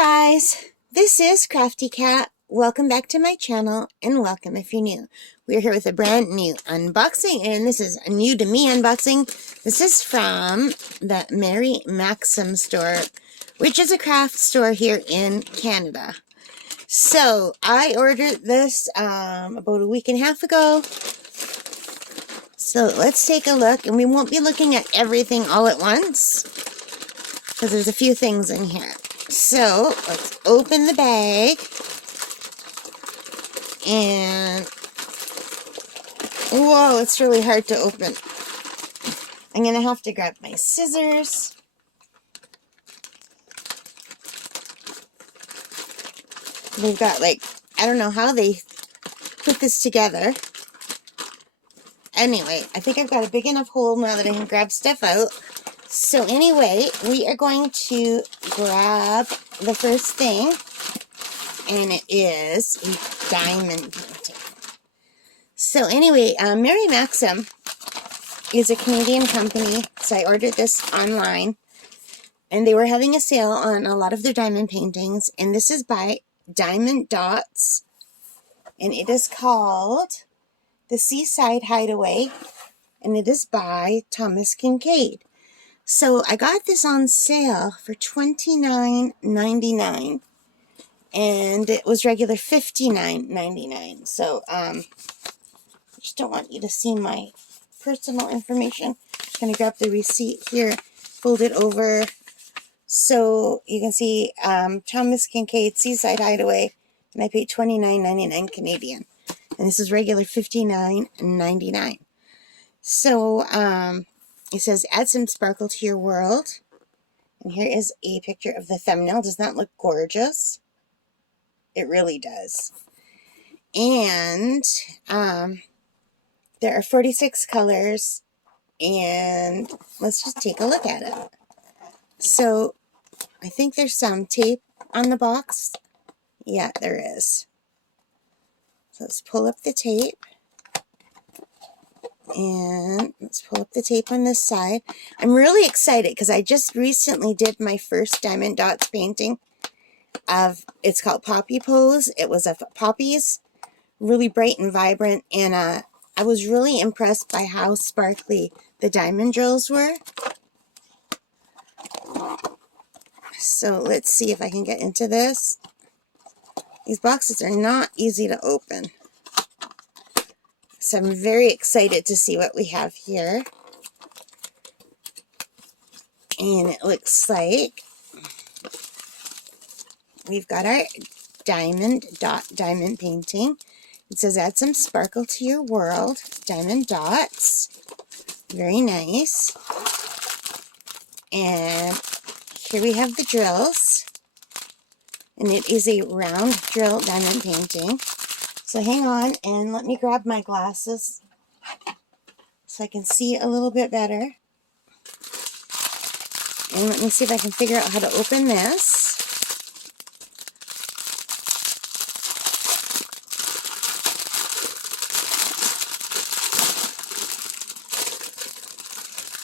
Guys, this is Crafty Cat. Welcome back to my channel, and welcome if you're new. We're here with a brand new unboxing, and this is a new to me unboxing. This is from the Mary Maxim store, which is a craft store here in Canada. So I ordered this about a week and a half ago. So let's take a look, and we won't be looking at everything all at once because there's a few things in here. So, let's open the bag, and, whoa, it's really hard to open. I'm going to have to grab my scissors. They've got, like, I don't know how they put this together. Anyway, I think I've got a big enough hole now that I can grab stuff out. So anyway, we are going to grab the first thing, and it is a diamond painting. So anyway, Mary Maxim is a Canadian company, so I ordered this online, and they were having a sale on a lot of their diamond paintings, and this is by Dotz, and it is called the Seaside Hideaway, and it is by Thomas KInkade. So I got this on sale for $29.99, and it was regular $59.99. So I just don't want you to see my personal information. I'm going to grab the receipt here, fold it over, so you can see Thomas KInkade Seaside Hideaway, and I paid $29.99 Canadian, and this is regular $59.99. So it says, add some sparkle to your world. And here is a picture of the thumbnail. Does that look gorgeous? It really does. And there are 46 colors. And let's just take a look at it. So I think there's some tape on the box. Yeah, there is. So let's pull up the tape. And let's pull up the tape on this side. I'm really excited because I just recently did my first Diamond Dots painting of, it's called Poppy Pose. It was of poppies, really bright and vibrant, and I was really impressed by how sparkly the diamond drills were. So let's see if I can get into this. These boxes are not easy to open. So I'm very excited to see what we have here. And it looks like we've got our diamond painting. It says, add some sparkle to your world. Diamond dots. Very nice. And here we have the drills. And it is a round drill diamond painting. So hang on, and let me grab my glasses so I can see a little bit better. And let me see if I can figure out how to open this.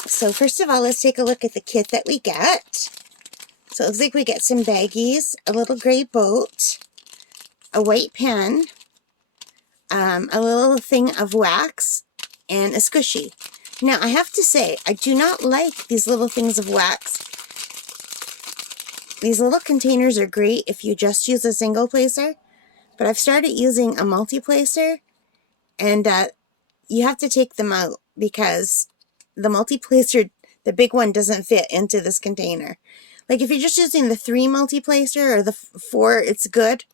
So first of all, let's take a look at the kit that we get. So it looks like we get some baggies, a little gray boat, a white pen, a little thing of wax, and a squishy. Now, I have to say, I do not like these little things of wax. These little containers are great if you just use a single placer, but I've started using a multi-placer, and you have to take them out because the multi-placer, the big one, doesn't fit into this container. Like, if you're just using the 3 multi-placer or the 4, it's good.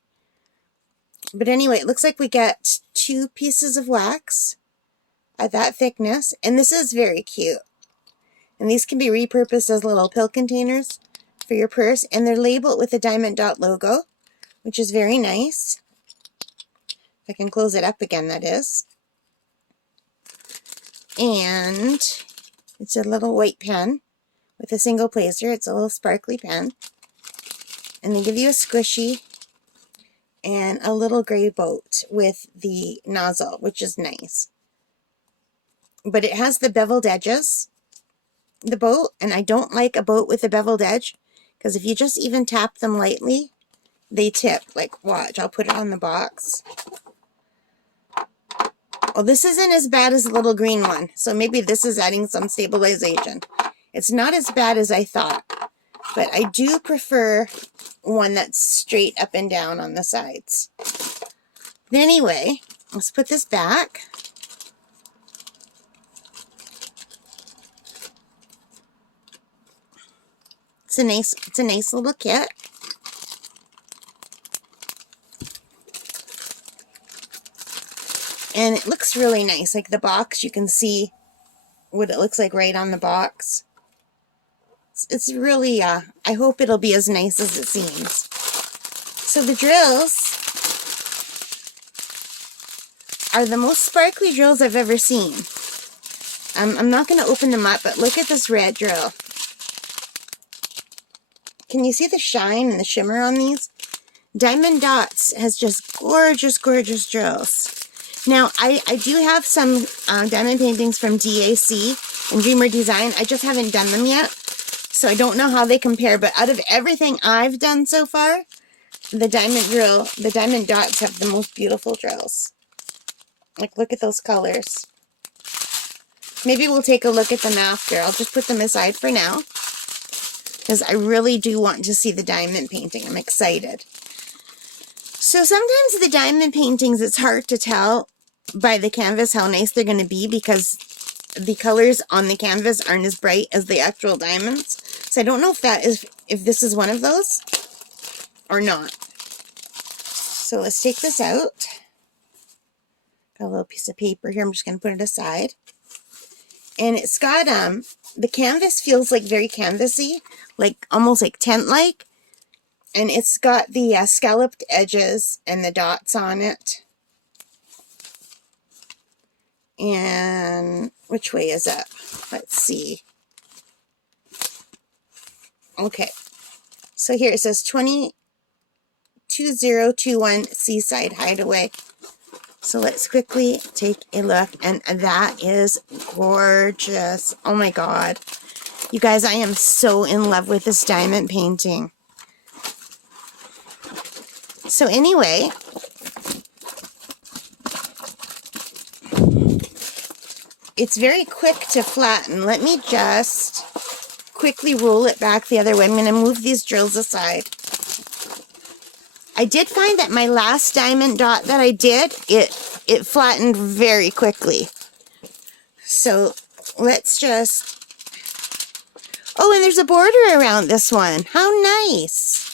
But anyway, it looks like we get 2 pieces of wax at that thickness, and this is very cute. And these can be repurposed as little pill containers for your purse, and they're labeled with the Diamond Dot logo, which is very nice. If I can close it up again, that is. And it's a little white pen with a single placer. It's a little sparkly pen. And they give you a squishy and a little gray boat with the nozzle, which is nice. But it has the beveled edges, the boat, and I don't like a boat with a beveled edge Because if you just even tap them lightly, they tip. Like, watch, I'll put it on the box. Oh, this isn't as bad as the little green one, so maybe this is adding some stabilization. It's not as bad as I thought, but I do prefer one that's straight up and down on the sides. But anyway, let's put this back. It's a nice little kit. And it looks really nice. Like the box, you can see what it looks like right on the box. It's really, I hope it'll be as nice as it seems. So the drills are the most sparkly drills I've ever seen. I'm not going to open them up, but look at this red drill. Can you see the shine and the shimmer on these? Diamond Dotz has just gorgeous, gorgeous drills. Now, I do have some diamond paintings from DAC and Dreamer Design. I just haven't done them yet, so I don't know how they compare. But out of everything I've done so far, the Diamond Dotz have the most beautiful drills. Like, look at those colors. Maybe we'll take a look at them after. I'll just put them aside for now, because I really do want to see the diamond painting. I'm excited. So sometimes the diamond paintings, it's hard to tell by the canvas how nice they're going to be, because the colors on the canvas aren't as bright as the actual diamonds. So I don't know if this is one of those or not. So let's take this out. Got a little piece of paper here. I'm just going to put it aside. And it's got, the canvas feels like very canvasy, like almost like tent-like. And it's got the scalloped edges and the dots on it. And which way is up? Let's see. Okay. So here it says 2021 Seaside Hideaway. So let's quickly take a look. And that is gorgeous. Oh my God. You guys, I am so in love with this diamond painting. So anyway, it's very quick to flatten. Let me just quickly roll it back the other way. I'm going to move these drills aside. I did find that my last diamond dot that I did, it flattened very quickly. So let's just... Oh, and there's a border around this one. How nice.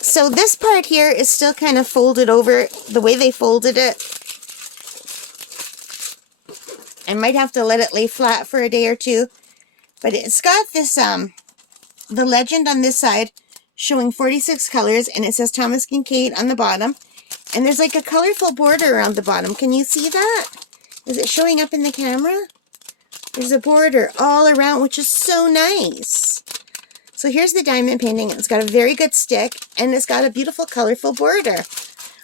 So this part here is still kind of folded over the way they folded it. I might have to let it lay flat for a day or two. But it's got this, the legend on this side showing 46 colors, and it says Thomas KInkade on the bottom. And there's like a colorful border around the bottom. Can you see that? Is it showing up in the camera? There's a border all around, which is so nice. So here's the diamond painting. It's got a very good stick, and it's got a beautiful, colorful border.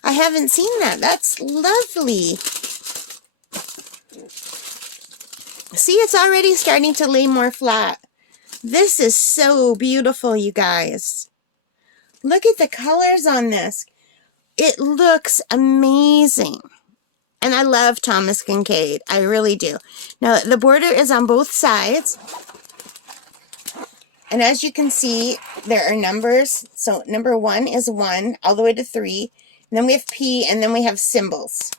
I haven't seen that. That's lovely. See, it's already starting to lay more flat. This is so beautiful, you guys. Look at the colors on this. It looks amazing. And I love Thomas KInkade. I really do. Now, the border is on both sides. And as you can see, there are numbers. So number 1 is 1 all the way to 3. And then we have P, and then we have symbols,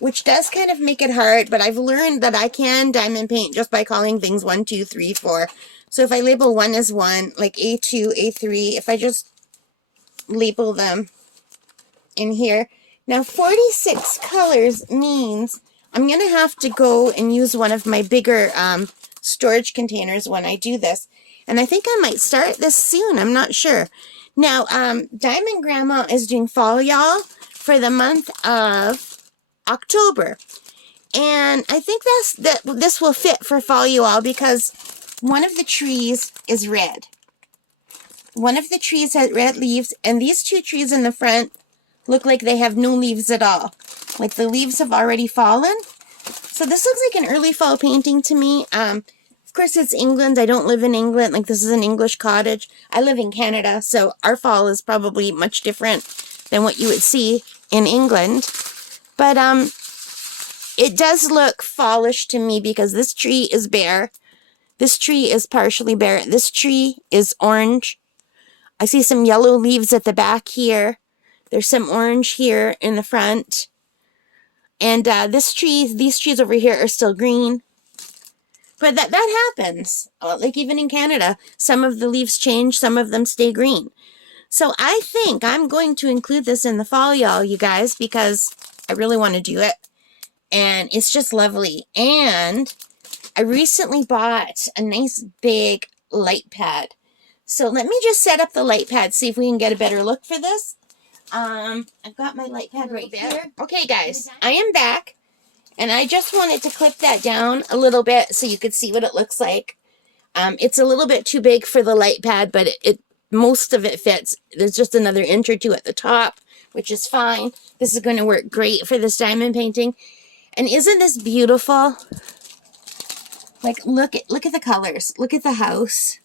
which does kind of make it hard, but I've learned that I can diamond paint just by calling things 1, 2, 3, 4. So if I label 1 as 1, like A2, A3, if I just label them in here. Now 46 colors means I'm going to have to go and use one of my bigger storage containers when I do this. And I think I might start this soon. I'm not sure. Now, Diamond Grandma is doing fall, y'all, for the month of October. And I think this will fit for fall, you all, because one of the trees is red. One of the trees has red leaves, and these 2 trees in the front look like they have no leaves at all. Like the leaves have already fallen. So this looks like an early fall painting to me. It's course, it's England. I don't live in England. Like, this is an English cottage. I live in Canada, so our fall is probably much different than what you would see in England. But it does look fallish to me because this tree is bare. This tree is partially bare. This tree is orange. I see some yellow leaves at the back here. There's some orange here in the front. And these trees over here are still green. But that happens. Like even in Canada, some of the leaves change, some of them stay green. So I think I'm going to include this in the fall, y'all, you guys, because I really want to do it. And it's just lovely. And I recently bought a nice big light pad. So let me just set up the light pad, see if we can get a better look for this. I've got my light pad right there. Okay, guys, I am back. And I just wanted to clip that down a little bit so you could see what it looks like. It's a little bit too big for the light pad, but most of it fits. There's just another inch or two at the top, which is fine. This is going to work great for this diamond painting. And isn't this beautiful? Like, look at the colors. Look at the house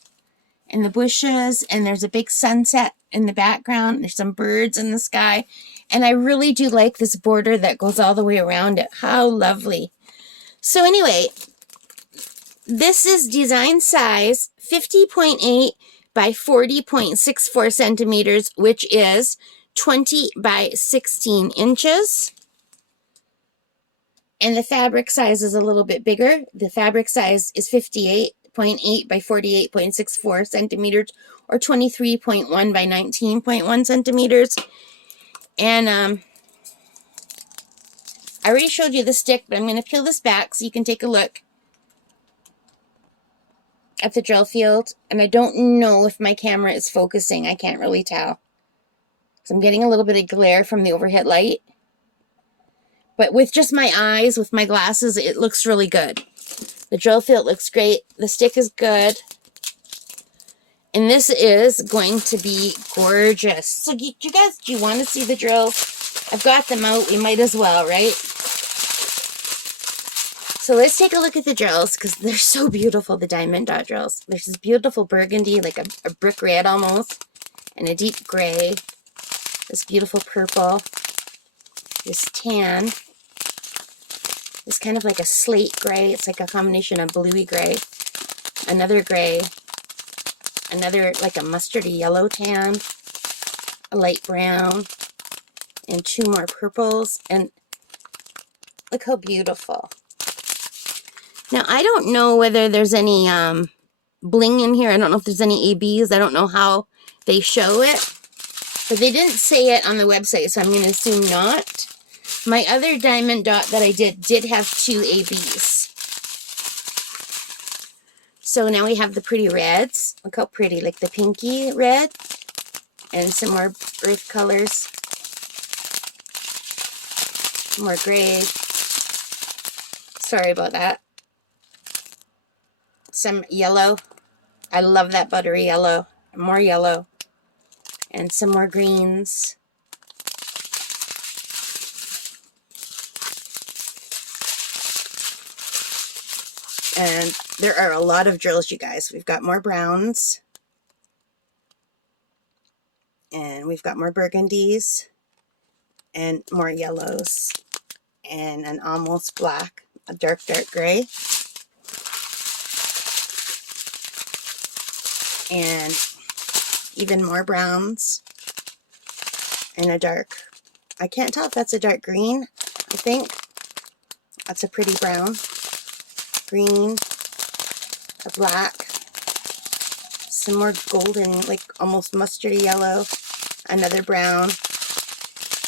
and the bushes, and there's a big sunset in the background. There's some birds in the sky. And I really do like this border that goes all the way around it. How lovely. So anyway, this is design size 50.8 by 40.64 centimeters, which is 20 by 16 inches. And the fabric size is a little bit bigger. The fabric size is 58.8 by 48.64 centimeters, or 23.1 by 19.1 centimeters. And I already showed you the stick, but I'm going to peel this back so you can take a look at the drill field. And I don't know if my camera is focusing. I can't really tell. So I'm getting a little bit of glare from the overhead light. But with just my eyes, with my glasses, it looks really good. The drill field looks great. The stick is good. And this is going to be gorgeous. So you guys, do you want to see the drills? I've got them out. We might as well, right? So let's take a look at the drills because they're so beautiful, the diamond dot drills. There's this beautiful burgundy, like a brick red almost, and a deep gray. This beautiful purple. This tan. This kind of like a slate gray. It's like a combination of bluey gray. Another gray. Another like a mustardy yellow tan, a light brown, and two more purples. And look how beautiful. Now, I don't know whether there's any bling in here. I don't know if there's any ABs. I don't know how they show it. But they didn't say it on the website, so I'm going to assume not. My other diamond dot that I did have two ABs. So now we have the pretty reds. Look how pretty, like the pinky red. And some more earth colors. More gray. Sorry about that. Some yellow. I love that buttery yellow. More yellow. And some more greens. And there are a lot of drills, you guys. We've got more browns. And we've got more burgundies. And more yellows. And an almost black. A dark, dark gray. And even more browns. And a dark. I can't tell if that's a dark green. I think that's a pretty brown. Green, a black, some more golden, like almost mustardy yellow, another brown,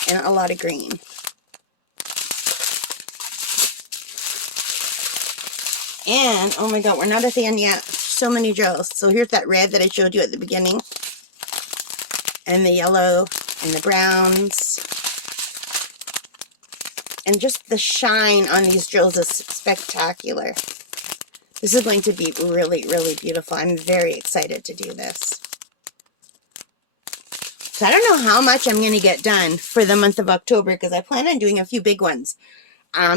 and a lot of green. And, oh my god, we're not at the end yet. So many drills. So here's that red that I showed you at the beginning. And the yellow, and the browns. And just the shine on these drills is spectacular. This is going to be really, really beautiful. I'm very excited to do this. So I don't know how much I'm going to get done for the month of October because I plan on doing a few big ones.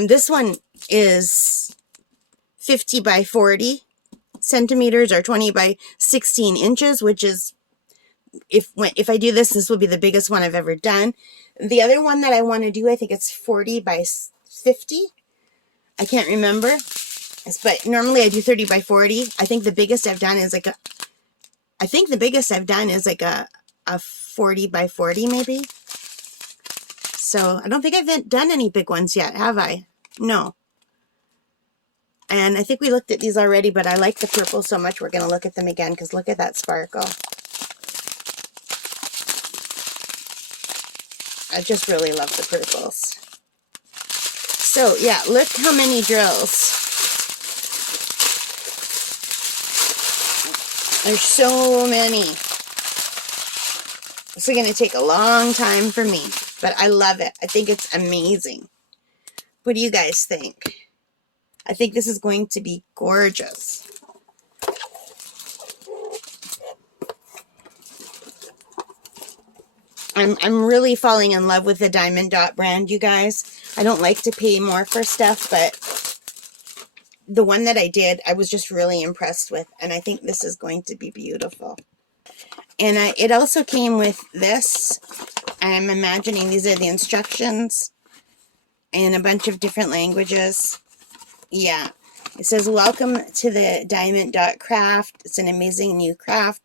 This one is 50 by 40 centimeters or 20 by 16 inches, which is, if I do this, this will be the biggest one I've ever done. The other one that I want to do, I think it's 40 by 50. I can't remember. But normally I do 30 by 40. I think the biggest I've done is like a 40 by 40 maybe. So I don't think I've done any big ones yet, have I? No. And I think we looked at these already, but I like the purple so much we're going to look at them again because look at that sparkle. I just really love the purples. So yeah, look how many drills. There's so many. This is going to take a long time for me, but I love it. I think it's amazing. What do you guys think? I think this is going to be gorgeous. I'm really falling in love with the Diamond Dot brand, you guys. I don't like to pay more for stuff, but the one that I did, I was just really impressed with, and I think this is going to be beautiful. And it also came with this. I'm imagining these are the instructions in a bunch of different languages. Yeah. It says, welcome to the Diamond Dot craft. It's an amazing new craft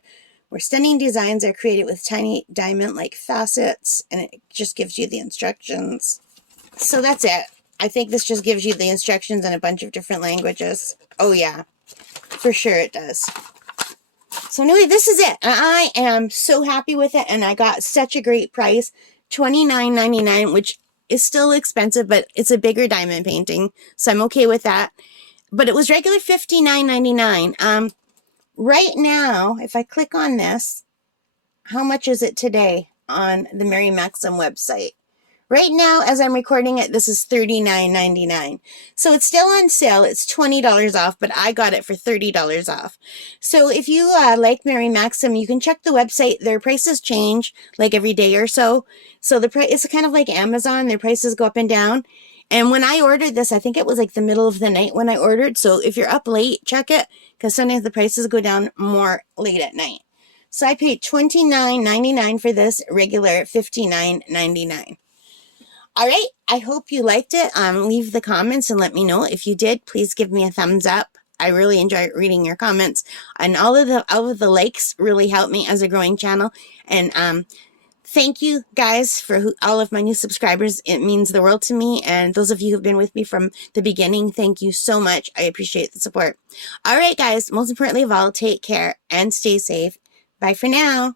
where stunning designs are created with tiny diamond-like facets, and it just gives you the instructions. So that's it. I think this just gives you the instructions in a bunch of different languages. Oh yeah, for sure it does. So anyway, this is it. I am so happy with it, and I got such a great price, $29.99, which is still expensive, but it's a bigger diamond painting, so I'm okay with that. But it was regular $59.99. Right now, if I click on this, how much is it today on the Mary Maxim website? Right now, as I'm recording it, this is $39.99. So it's still on sale. It's $20 off, but I got it for $30 off. So if you like Mary Maxim, you can check the website. Their prices change like every day or so. So the price, it's kind of like Amazon. Their prices go up and down. And when I ordered this, I think it was like the middle of the night when I ordered. So if you're up late, check it, because sometimes the prices go down more late at night. So I paid $29.99 for this, regular $59.99. All right, I hope you liked it. Leave the comments and let me know. If you did, please give me a thumbs up. I really enjoy reading your comments. And all of the likes really help me as a growing channel. And thank you guys for all of my new subscribers. It means the world to me. And those of you who've been with me from the beginning, thank you so much. I appreciate the support. All right, guys, most importantly of all, take care and stay safe. Bye for now.